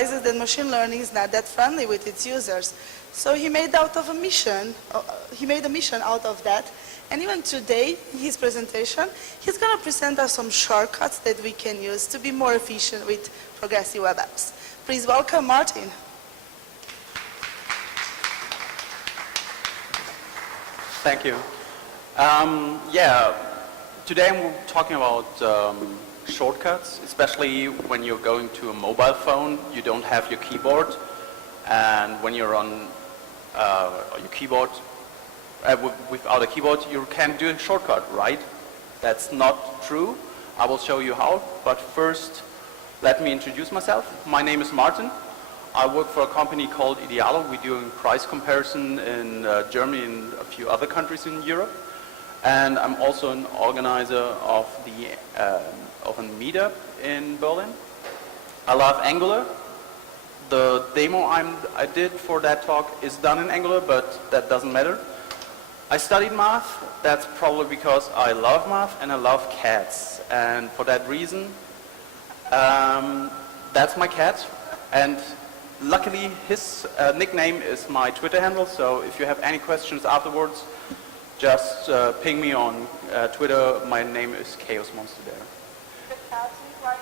realizes that machine learning is not that friendly with its users. So he made a mission out of that. And even today, in his presentation, he's going to present us some shortcuts that we can use to be more efficient with progressive web apps. Please welcome Martin. Thank you. Today I'm talking about shortcuts, especially when you're going to a mobile phone, you don't have your keyboard, and when you're on your keyboard, without a keyboard, you can't do a shortcut, right? That's not true. I will show you how, but first, let me introduce myself. My name is Martin. I work for a company called Idealo. We do price comparison in Germany and a few other countries in Europe. And I'm also an organizer of a meetup in Berlin. I love Angular. The demo I did for that talk is done in Angular, but that doesn't matter. I studied math. That's probably because I love math and I love cats. And for that reason, that's my cat. And luckily, his nickname is my Twitter handle. So if you have any questions afterwards, just ping me on Twitter. My name is Chaos Monster there. The cat writes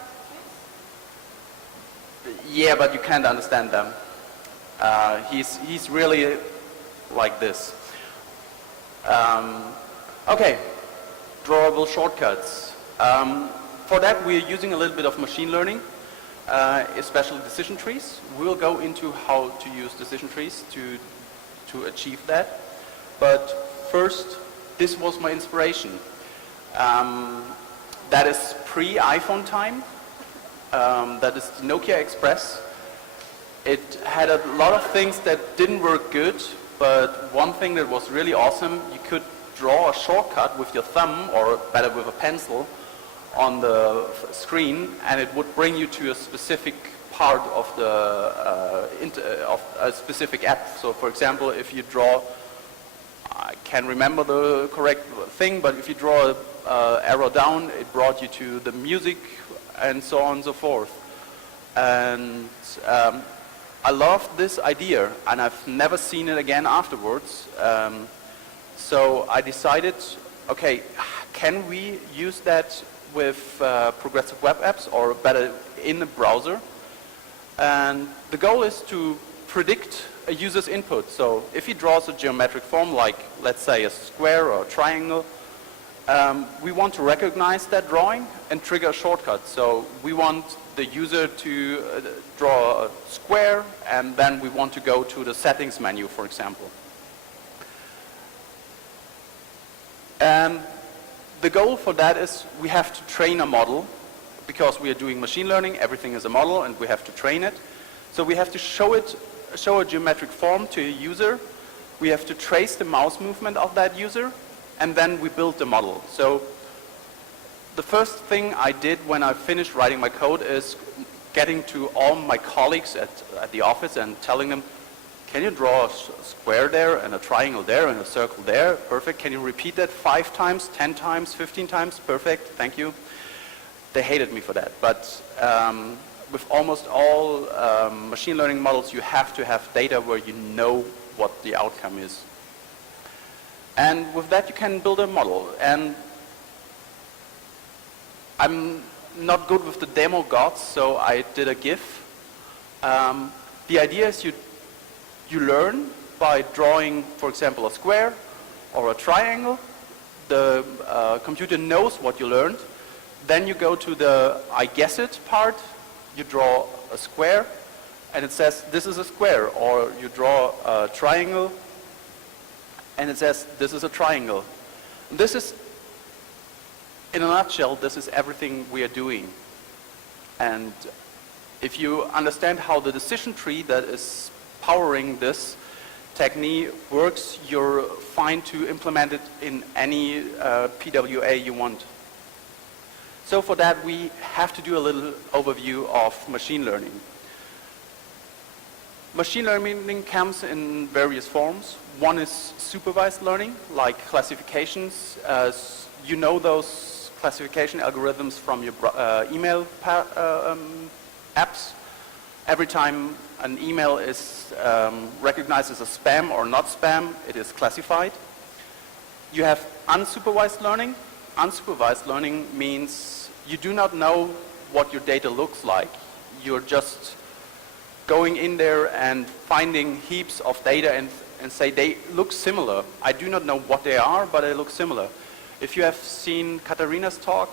tweets? Yeah, but you can't understand them. He's really like this. Okay, drawable shortcuts. For that, we're using a little bit of machine learning, especially decision trees. We'll go into how to use decision trees to achieve that. But first, this was my inspiration. That is pre-iPhone time. That is the Nokia Express. It had a lot of things that didn't work good, but one thing that was really awesome, you could draw a shortcut with your thumb, or better with a pencil, on the screen, and it would bring you to a specific part of a specific app. So for example, if you draw, I can't remember the correct thing, but if you draw an arrow down, it brought you to the music and so on and so forth. And I loved this idea, and I've never seen it again afterwards. So I decided, okay, can we use that with progressive web apps, or better in the browser? And the goal is to predict a user's input. So if he draws a geometric form, like let's say a square or a triangle, we want to recognize that drawing and trigger a shortcut. So we want the user to draw a square, and then we want to go to the settings menu, for example. And the goal for that is we have to train a model, because we are doing machine learning, everything is a model and we have to train it. So we have to show a geometric form to a user. We have to trace the mouse movement of that user, and then we build the model. So the first thing I did when I finished writing my code is getting to all my colleagues at the office and telling them, can you draw a square there and a triangle there and a circle there? Perfect. Can you repeat that 5 times, 10 times, 15 times? Perfect. Thank you. They hated me for that. But with almost all machine learning models, you have to have data where you know what the outcome is. And with that, you can build a model. And I'm not good with the demo gods, so I did a GIF. The idea is you learn by drawing, for example, a square or a triangle. The computer knows what you learned. Then you go to the I guess it part. You draw a square, and it says this is a square. Or you draw a triangle, and it says this is a triangle. This is, in a nutshell, this is everything we are doing. And if you understand how the decision tree that is powering this technique works, you're fine to implement it in any PWA you want. So for that, we have to do a little overview of machine learning. Machine learning comes in various forms. One is supervised learning, like classifications. You know those classification algorithms from your email apps. every time an email is recognized as a spam or not spam, it is classified. You have unsupervised learning. Unsupervised learning means you do not know what your data looks like. You're just going in there and finding heaps of data and say they look similar. I do not know what they are, but they look similar. If you have seen Karina's talk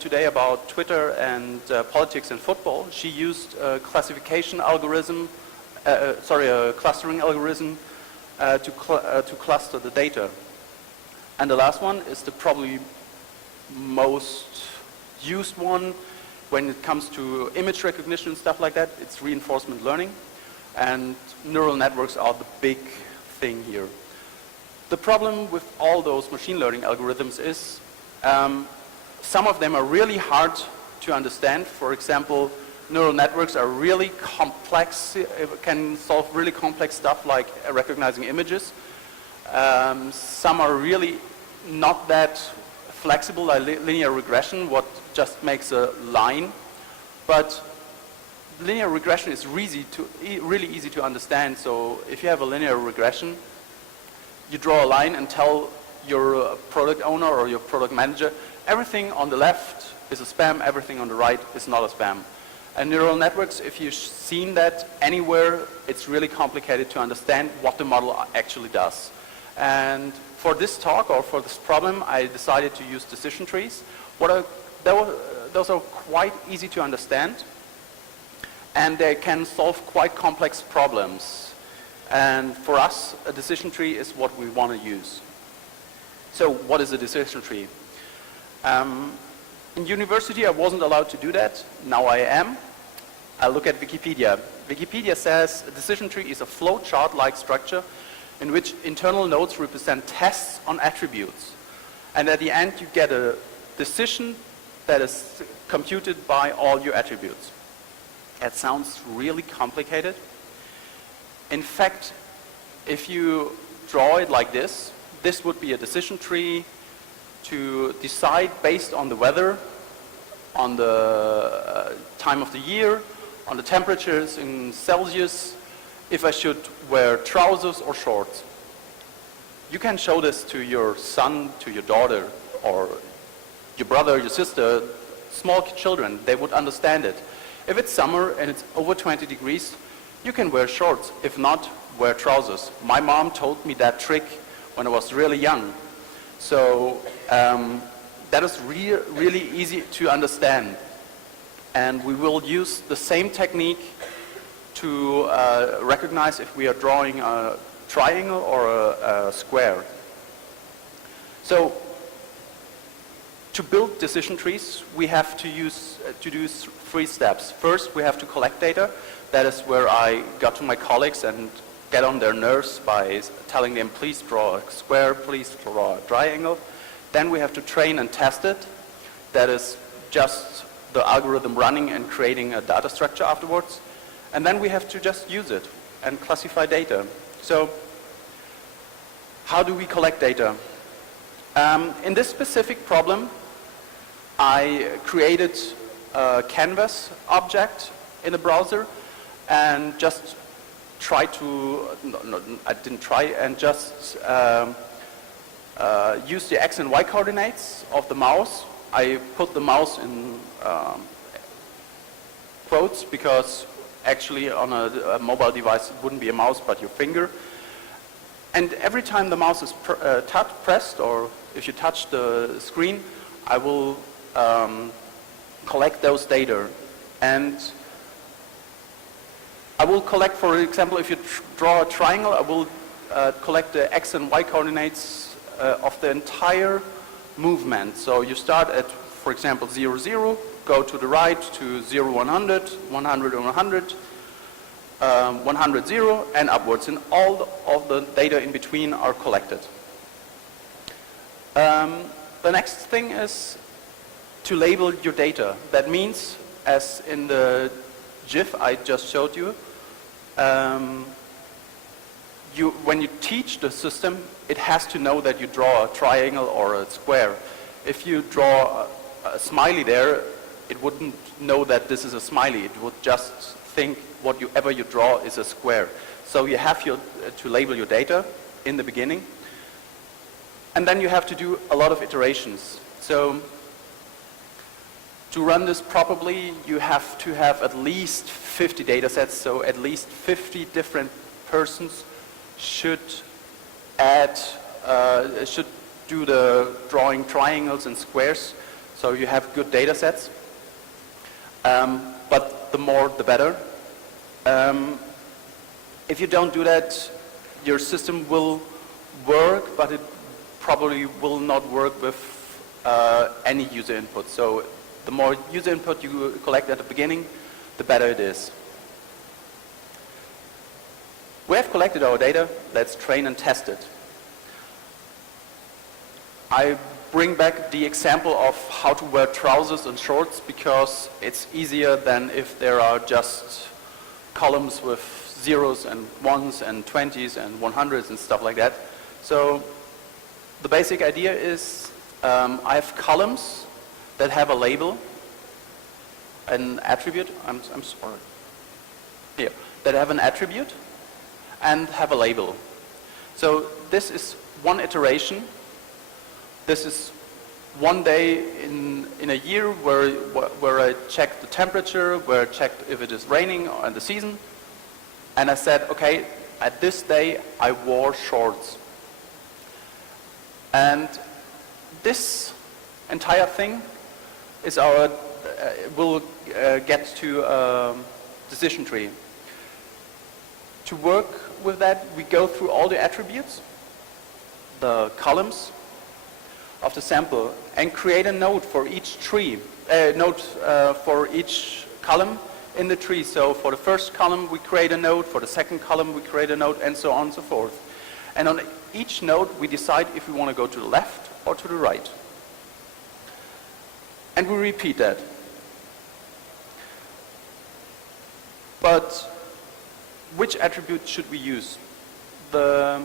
today about Twitter and politics and football, she used a classification algorithm, a clustering algorithm to cluster the data. And the last one is the probably most used one when it comes to image recognition and stuff like that. It's reinforcement learning, and neural networks are the big thing here. The problem with all those machine learning algorithms is some of them are really hard to understand. For example, neural networks are really complex, can solve really complex stuff like recognizing images. Some are really not that flexible, like linear regression, what just makes a line. But linear regression is really easy to understand. So if you have a linear regression, you draw a line and tell your product owner or your product manager, everything on the left is a spam, everything on the right is not a spam. And neural networks, if you've seen that anywhere, it's really complicated to understand what the model actually does. And for this talk, or for this problem, I decided to use decision trees. Those are quite easy to understand, and they can solve quite complex problems. And for us, a decision tree is what we want to use. So what is a decision tree? In university, I wasn't allowed to do that. Now I am. I look at Wikipedia. Wikipedia says a decision tree is a flowchart-like structure in which internal nodes represent tests on attributes. And at the end, you get a decision that is computed by all your attributes. That sounds really complicated. In fact, if you draw it like this would be a decision tree to decide based on the weather, on the time of the year, on the temperatures in Celsius, if I should wear trousers or shorts. You can show this to your son, to your daughter, or your brother, your sister, small children. They would understand it. If it's summer and it's over 20 degrees, you can wear shorts. If not, wear trousers. My mom told me that trick when I was really young. So that is really easy to understand. And we will use the same technique to recognize if we are drawing a triangle or a square. So to build decision trees, we have to do 3 steps. First, we have to collect data. That is where I got to my colleagues and get on their nerves by telling them, please draw a square, please draw a triangle. Then we have to train and test it. That is just the algorithm running and creating a data structure afterwards. And then we have to just use it and classify data. So how do we collect data? In this specific problem, I created a canvas object in the browser and just try to, I didn't try, and just use the X and Y coordinates of the mouse. I put the mouse in quotes because actually on a mobile device it wouldn't be a mouse but your finger. And every time the mouse is pressed, or if you touch the screen, I will collect those data. And I will collect, for example, if you draw a triangle, I will collect the X and Y coordinates of the entire movement. So you start at, for example, 0, 0, go to the right to 0, 100, 100 and 100, 100, 0, and upwards. And all of the data in between are collected. The next thing is to label your data. That means, as in the GIF I just showed you, when you teach the system, it has to know that you draw a triangle or a square. If you draw a smiley there, it wouldn't know that this is a smiley. It would just think whatever you draw is a square. So you have to label your data in the beginning. And then you have to do a lot of iterations. So to run this properly, you have to have at least 50 data sets. So at least 50 different persons should should do the drawing triangles and squares. So you have good data sets. But the more, the better. If you don't do that, your system will work, but it probably will not work with any user input. So the more user input you collect at the beginning, the better it is. We have collected our data. Let's train and test it. I bring back the example of how to wear trousers and shorts because it's easier than if there are just columns with zeros and ones and 20s and 100s and stuff like that. So the basic idea is I have columns that have a label, an attribute, I'm sorry, here, that have an attribute and have a label. So this is one iteration. This is one day in a year where I checked the temperature, where I checked if it is raining or the season. And I said, okay, at this day I wore shorts. And this entire thing is our, will get to a decision tree. To work with that, we go through all the attributes, the columns of the sample, and create a node for each tree, for each column in the tree. So for the first column we create a node, for the second column we create a node, and so on and so forth. And on each node we decide if we want to go to the left or to the right. And we repeat that. But which attribute should we use? The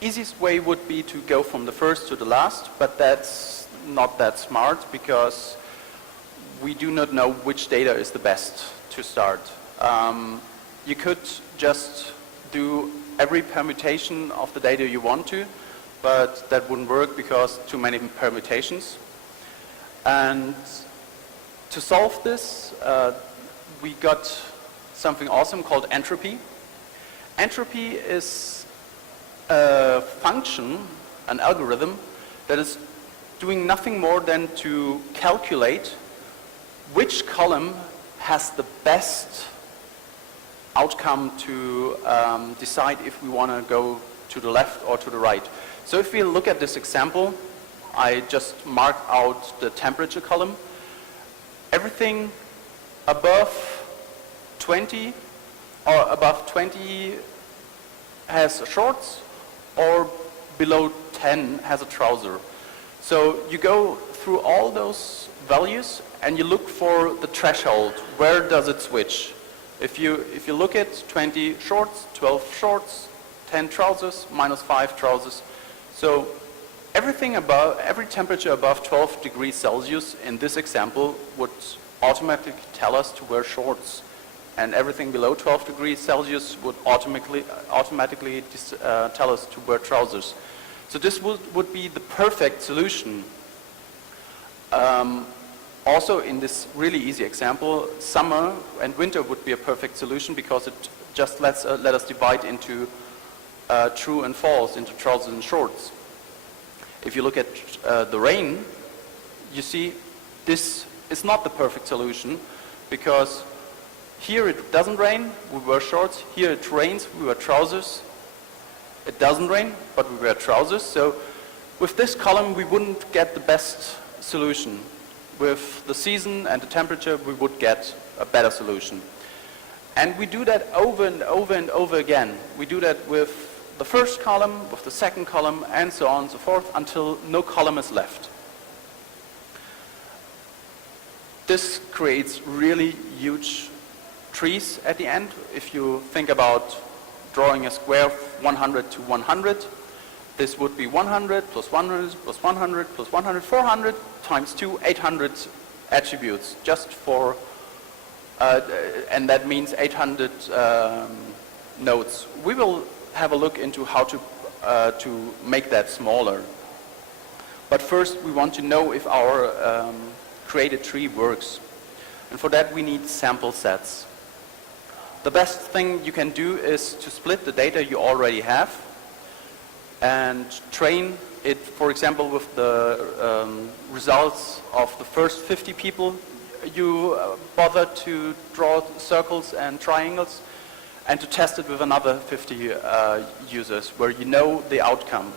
easiest way would be to go from the first to the last, but that's not that smart because we do not know which data is the best to start. You could just do every permutation of the data you want to, but that wouldn't work because too many permutations. And to solve this, we got something awesome called entropy. Entropy is a function, an algorithm, that is doing nothing more than to calculate which column has the best outcome to decide if we want to go to the left or to the right. So if we look at this example, I just marked out the temperature column. Everything above 20 or above 20 has shorts, or below 10 has a trouser. So you go through all those values and you look for the threshold. Where does it switch? If you look at 20 shorts, 12 shorts, 10 trousers, -5 trousers. So everything above, every temperature above 12 degrees Celsius in this example would automatically tell us to wear shorts. And everything below 12 degrees Celsius would automatically tell us to wear trousers. So this would be the perfect solution. Also, in this really easy example, summer and winter would be a perfect solution because it just let us divide into true and false, into trousers and shorts. If you look at the rain, you see this is not the perfect solution because here it doesn't rain, we wear shorts. Here it rains, we wear trousers. It doesn't rain, but we wear trousers. So with this column, we wouldn't get the best solution. With the season and the temperature, we would get a better solution. And we do that over and over and over again. We do that with the first column, with the second column, and so on and so forth, until no column is left. This creates really huge trees at the end. If you think about drawing a square of 100 to 100, This would be 100 plus 100 plus 100 plus 100, 400 times 2, 800 attributes just for, and that means 800 nodes. We will have a look into how to make that smaller. But first we want to know if our created tree works. And for that we need sample sets. The best thing you can do is to split the data you already have and train it, for example, with the results of the first 50 people you bothered to draw circles and triangles, and to test it with another 50 users where you know the outcome.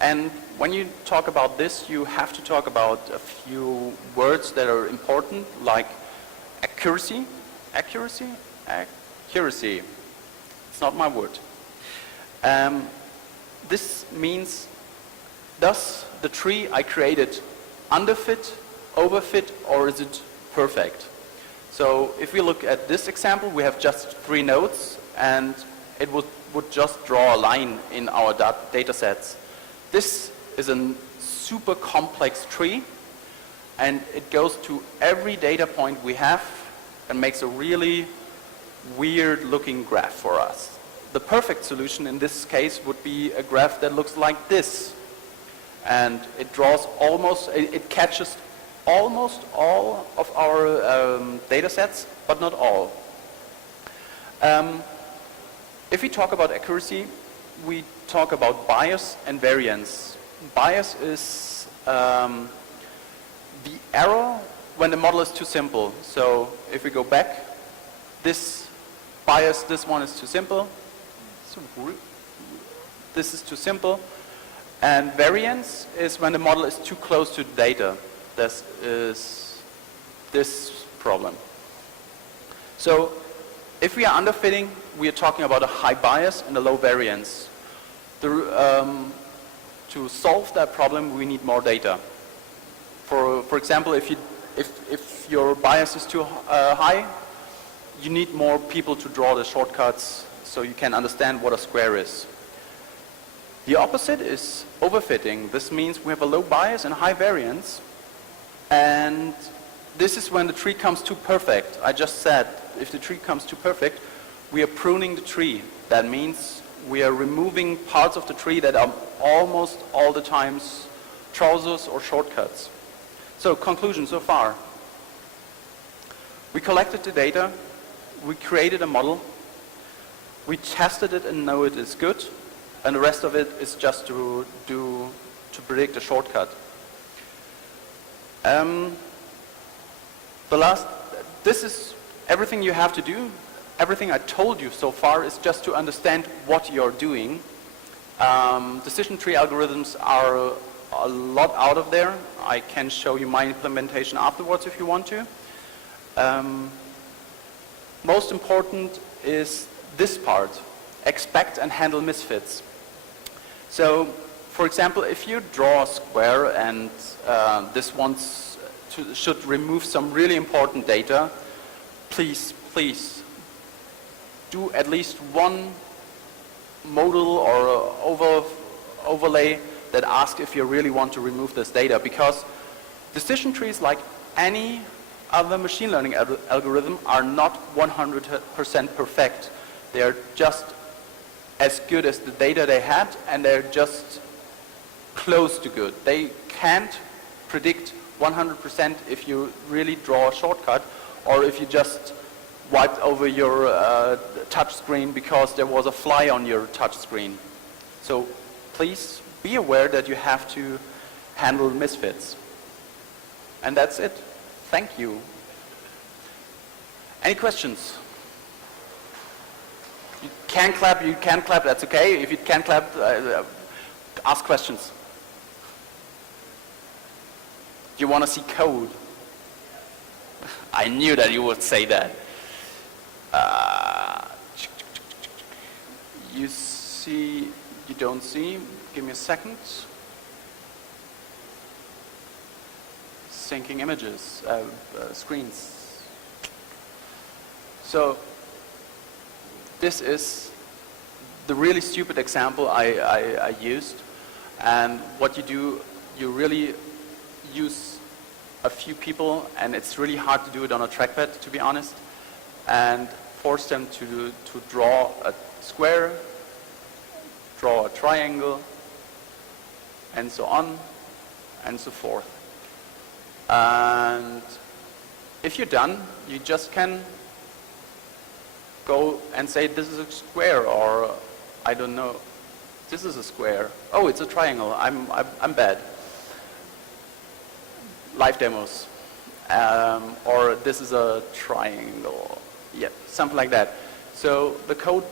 And when you talk about this, you have to talk about a few words that are important, like accuracy. Accuracy? Accuracy. It's not my word. This means, does the tree I created underfit, overfit, or is it perfect? So if we look at this example, we have just 3 nodes, and it would just draw a line in our data sets. This is a super complex tree, and it goes to every data point we have and makes a really weird looking graph for us. The perfect solution in this case would be a graph that looks like this. And it draws it catches almost all of our data sets, but not all. If we talk about accuracy, we talk about bias and variance. Bias is the error when the model is too simple. So if we go back, this bias, this one is too simple. This is too simple. And variance is when the model is too close to the data. This is this problem. So if we are underfitting, we are talking about a high bias and a low variance. To solve that problem, we need more data. For example, if your bias is too high, you need more people to draw the shortcuts so you can understand what a square is. The opposite is overfitting. This means we have a low bias and high variance, and this is when the tree comes too perfect. I just said, if the tree comes too perfect, we are pruning the tree. That means we are removing parts of the tree that are almost all the times trousers or shortcuts. So, conclusion so far. We collected the data, we created a model, we tested it and know it is good, and the rest of it is just to predict a shortcut. This is everything you have to do. Everything I told you so far is just to understand what you're doing. Decision tree algorithms are a lot out of there. I can show you my implementation afterwards if you want to. Most important is this part, expect and handle misfits. So, for example, if you draw a square and this should remove some really important data, please do at least one modal or overlay that asks if you really want to remove this data, because decision trees, like any other machine learning algorithm, are not 100% perfect. They are just as good as the data they had, and they're just close to good. They can't predict 100% if you really draw a shortcut, or if you just wiped over your touch screen because there was a fly on your touch screen. So please be aware that you have to handle misfits. And that's it. Thank you. Any questions? You can clap, that's okay. If you can't clap, ask questions. You want to see code? I knew that you would say that. You don't see? Give me a second. Syncing images, screens. So, this is the really stupid example I used. And what you do, you really use a few people, and it's really hard to do it on a trackpad, to be honest, and force them to draw a square, draw a triangle, and so on, and so forth. And if you're done, you just can go and say, this is a square, or I don't know, this is a square. Oh, it's a triangle. I'm bad. Live demos. Or this is a triangle. Yeah, something like that. So the code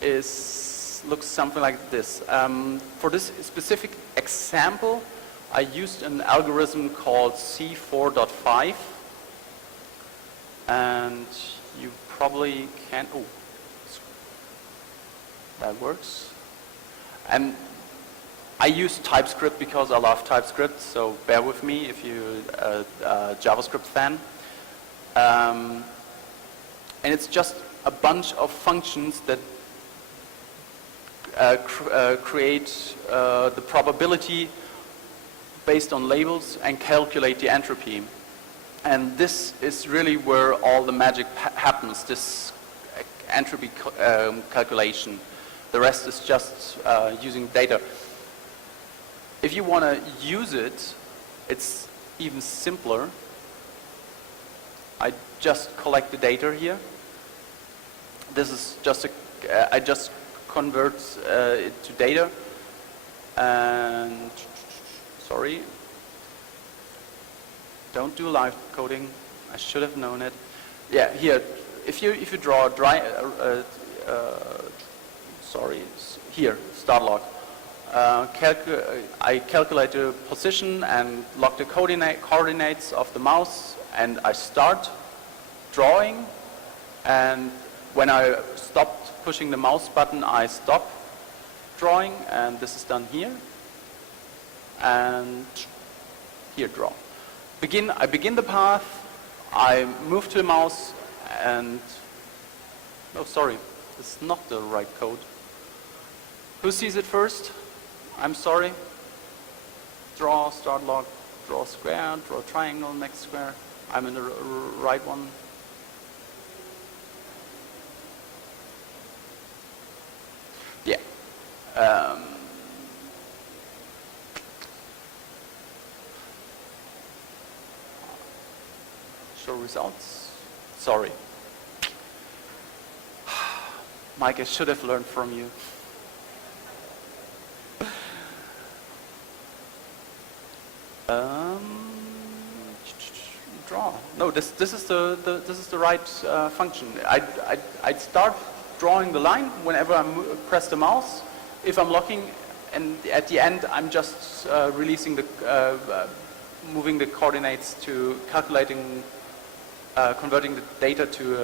looks something like this. For this specific example, I used an algorithm called C4.5. And you probably can, oh, that works. And I use TypeScript because I love TypeScript, so bear with me if you're a JavaScript fan. And it's just a bunch of functions that create the probability based on labels and calculate the entropy. And this is really where all the magic happens, this entropy calculation. The rest is just using data. If you want to use it, it's even simpler. I just collect the data here. This is just I just convert it to data. And sorry, don't do live coding. I should have known it. Yeah, here, if you draw a sorry, here, start log. I calculate the position and log the coordinates of the mouse, and I start drawing. And when I stopped pushing the mouse button, I stop drawing, and this is done here. And here, draw. I begin the path, I move to the mouse, and oh, sorry, this is not the right code. Who sees it first? I'm sorry. Draw, start log, draw square, draw triangle, next square. I'm in the right one. Yeah. Show results. Sorry. Mike, I should have learned from you. Draw. No, this is the right function. I'd start drawing the line whenever I press the mouse. If I'm looking, and at the end I'm just releasing the moving the coordinates to calculating, converting the data to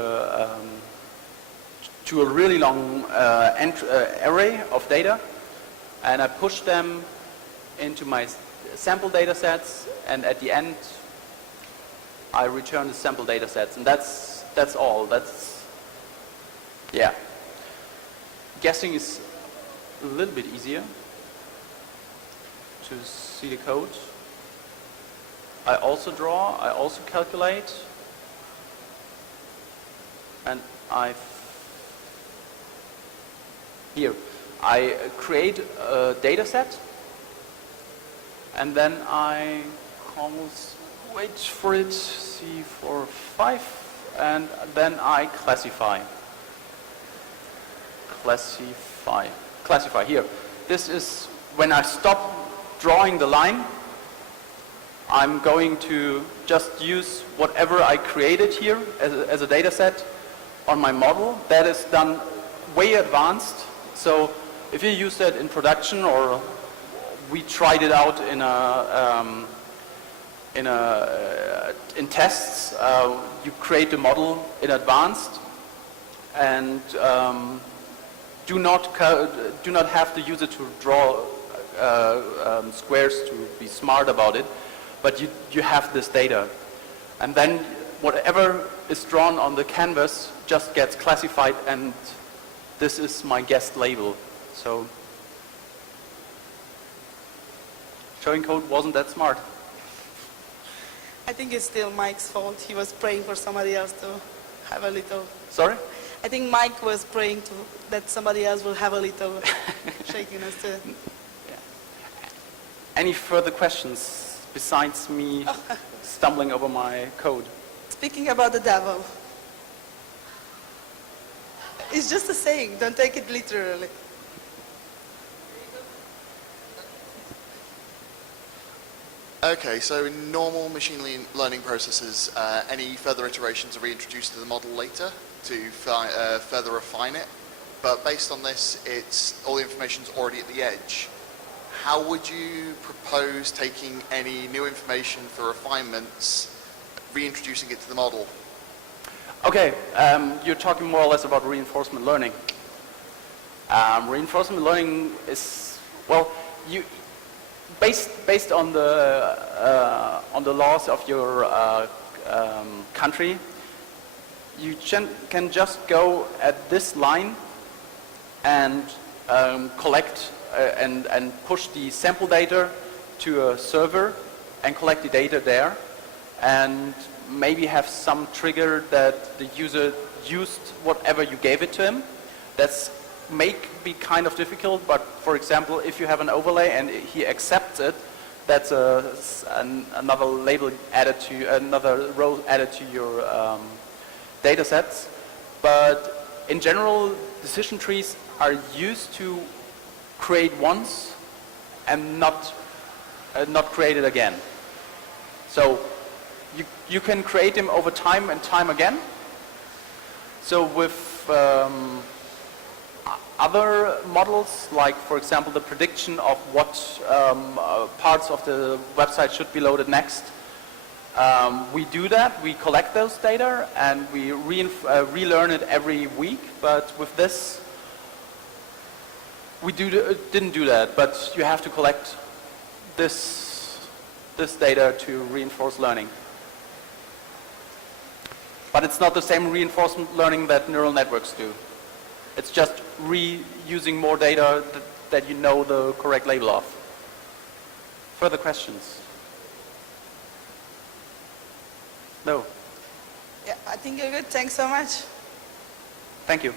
a really long array of data, and I push them into my sample data sets, and at the end I return the sample data sets, and that's all. Yeah. Guessing is a little bit easier to see the code. I also draw, I also calculate, and here I create a data set, and then I almost wait for it, C4.5, and then I classify. Classify here. This is when I stop drawing the line, I'm going to just use whatever I created here as a data set on my model. That is done way advanced. So if you use that in production, or we tried it out in tests, you create the model in advance, and do not have the user to draw squares to be smart about it, but you have this data, and then whatever is drawn on the canvas just gets classified and this is my guest label. So showing code wasn't that smart. I think it's still Mike's fault. He was praying for somebody else to have a little. Sorry? I think Mike was praying that somebody else will have a little shakiness too. Any further questions besides me stumbling over my code? Speaking about the devil, it's just a saying. Don't take it literally. Okay, so in normal machine learning processes, any further iterations are reintroduced to the model later to further refine it. But based on this, all the information's already at the edge. How would you propose taking any new information for refinements, reintroducing it to the model? Okay, you're talking more or less about reinforcement learning. Reinforcement learning is, well, based on the laws of your country, you can just go at this line and collect and push the sample data to a server and collect the data there, and maybe have some trigger that the user used whatever you gave it to him. That's may be kind of difficult, but for example, if you have an overlay and he accepts it, that's another label added to, another row added to your data sets. But in general, decision trees are used to create once and not create it again. So you can create them over time and time again. So with other models, like for example the prediction of what parts of the website should be loaded next, we do that. We collect those data and we relearn it every week. But with this, we didn't do that. But you have to collect this data to reinforce learning. But it's not the same reinforcement learning that neural networks do. It's just reusing more data that you know the correct label of. Further questions? No? Yeah, I think you're good. Thanks so much. Thank you.